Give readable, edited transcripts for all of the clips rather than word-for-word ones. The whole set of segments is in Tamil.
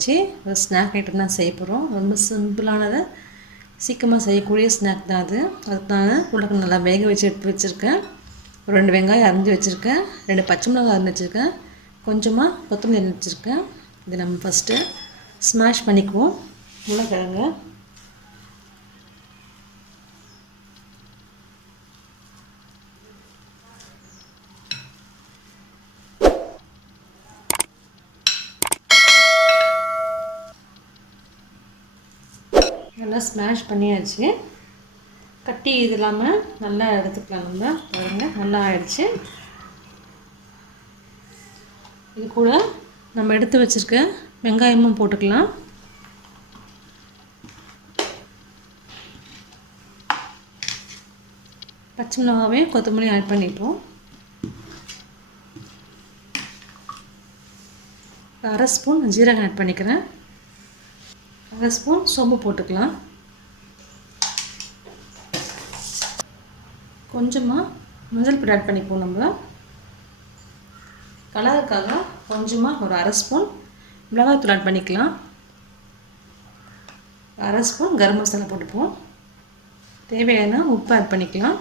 வச்சு ஒரு ஸ்நாக் ஐட்டம் தான் செய்ய போகிறோம். ரொம்ப சிம்பிளானதை சீக்கிரமாக செய்யக்கூடிய ஸ்நாக் தான் அது. அதுக்காக உருளைக்கிழங்கு நல்லா வேக வச்சு எடுத்து வச்சுருக்கேன். 2 வெங்காயம் அரிஞ்சு வச்சுருக்கேன், 2 பச்சை மிளகாய் அரிஞ்சு வச்சுருக்கேன், கொஞ்சமாக கொத்தமல்லி அரிஞ்சு வச்சுருக்கேன். இது நம்ம ஃபஸ்ட்டு ஸ்மாஷ் பண்ணிக்குவோம். உருளைக்கிழங்கு நல்லா ஸ்மாஷ் பண்ணியாச்சு. கட்டி இது இல்லாமல் நல்லா எடுத்துக்கலாம். நம்ம பாருங்கள், நல்லா ஆயிடுச்சு. இது கூட நம்ம எடுத்து வச்சுருக்க வெங்காயமும் போட்டுக்கலாம். பச்சை மிளகாவே கொத்தமல்லி ஆட் பண்ணிப்போம். 1/2 ஸ்பூன் ஜீரகம் ஆட் பண்ணிக்கிறேன். 1/2 ஸ்பூன் சோம்பு போட்டுக்கலாம். கொஞ்சமாக மஞ்சள் பொடி ஆட் பண்ணிப்போம். நம்ம கலருக்காக கொஞ்சமாக ஒரு 1/2 ஸ்பூன் மிளகாய்த்தூள் ஆட் பண்ணிக்கலாம். 1/2 ஸ்பூன் கரம் மசாலா போட்டுப்போம். தேவையான உப்பு ஆட் பண்ணிக்கலாம்.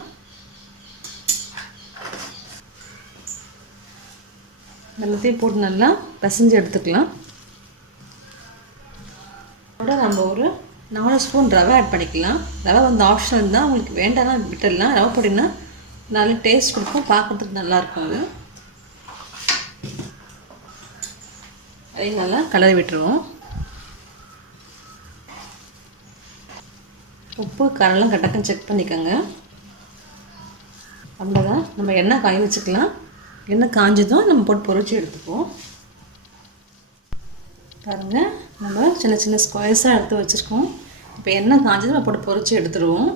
எல்லாத்தையும் போட்டு நல்லா பிசைஞ்சு எடுத்துக்கலாம். அதோட நம்ம ஒரு 4 ஸ்பூன் ரவை ஆட் பண்ணிக்கலாம். ரவை வந்து ஆப்ஷனல் தான், உங்களுக்கு வேண்டாம்னா விட்டுடலாம். ரவை போட்டிங்கன்னா நல்ல டேஸ்ட் கொடுக்கும், பார்க்குறதுக்கு நல்லாயிருக்கும். அது அதையும் நல்லா கலரி விட்டுருவோம். உப்பு காரெல்லாம் கரெக்டாக செக் பண்ணிக்கோங்க. அவ்வளோதான். நம்ம எண்ணெய் காய வச்சுக்கலாம். எண்ணெய் காஞ்சதும் நம்ம போட்டு பொரிச்சு எடுத்துப்போம். பாருங்கள், நம்ம சின்ன சின்ன ஸ்கொயர்ஸாக எடுத்து வச்சுருக்கோம். இப்போ எண்ணெய் காஞ்சதும் நம்ம போட்டு பொரிச்சு எடுத்துருவோம்.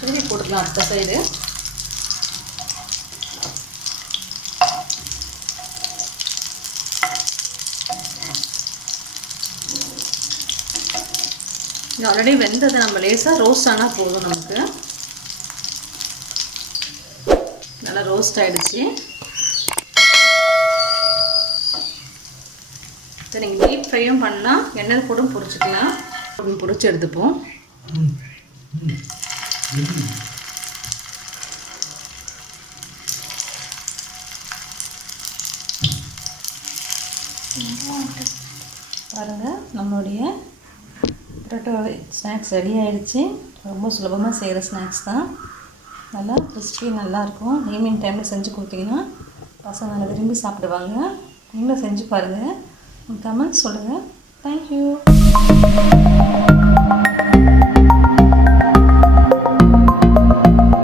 திரும்பி போட்டுக்கலாம் அடுத்த சைடு. இது ஆல்ரெடி வெந்ததை நம்ம லேசாக ரோஸ்ட் ஆனால் போதும். நமக்கு நல்லா ரோஸ்ட் ஆகிடுச்சு. இதை நீங்கள் டீப் ஃப்ரையும் பண்ணலாம், எண்ணெய் போட்டும் பொரிச்சிக்கலாம். பொரிச்சு எடுத்துப்போம். பாருங்கள், நம்மளுடைய பொட்டேட்டோ ஸ்நாக்ஸ் ரெடி ஆகிடுச்சு. ரொம்ப சுலபமாக செய்கிற ஸ்நாக்ஸ் தான். நல்லா கிறிஸ்பி நல்லாயிருக்கும். ஈவினிங் டைமில் செஞ்சு கொடுத்தீங்கன்னா பசங்க நல்லா விரும்பி சாப்பிடுவாங்க. நீங்களும் செஞ்சு பாருங்கள். கமெண்ட்ஸ் சொல்லுங்கள். தேங்க்யூ.